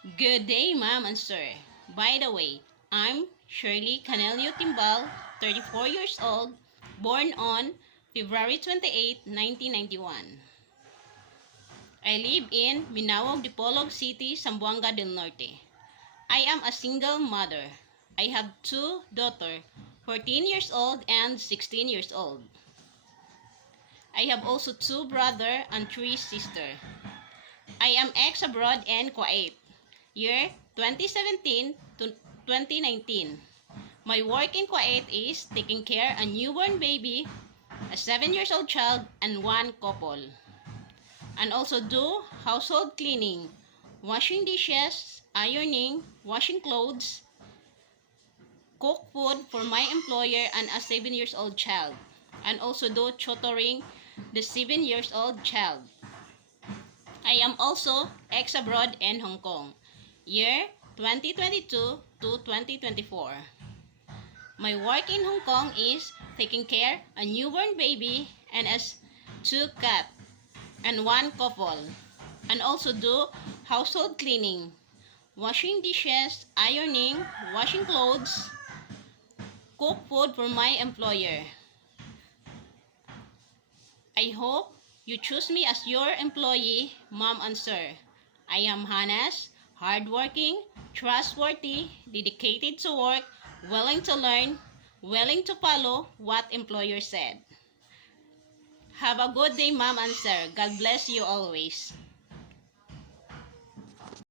Good day, ma'am and sir. By the way, I'm Shirley Canelio Timbal, 34 years old, born on February 28, 1991. I live in Minawag, Dipolog City, Zamboanga del Norte. I am a single mother. I have two daughters, 14 years old and 16 years old. I have also two brothers and three sisters. I am ex-abroad in Kuwait, year 2017 to 2019. My work in Kuwait is taking care of a newborn baby, a 7-year-old child, and one couple. And also do household cleaning, washing dishes, ironing, washing clothes, cook food for my employer and a 7-year-old child. And also do tutoring the 7-year-old child. I am also ex-abroad in Hong Kong, year 2022 to 2024. My work in Hong Kong is taking care of a newborn baby and as two cats and one couple, and also do household cleaning, washing dishes, ironing, washing clothes, cook food for my employer. I hope you choose me as your employee, ma'am and sir. I am honest, hardworking, trustworthy, dedicated to work, willing to learn, willing to follow what employer said. Have a good day, ma'am and sir. God bless you always.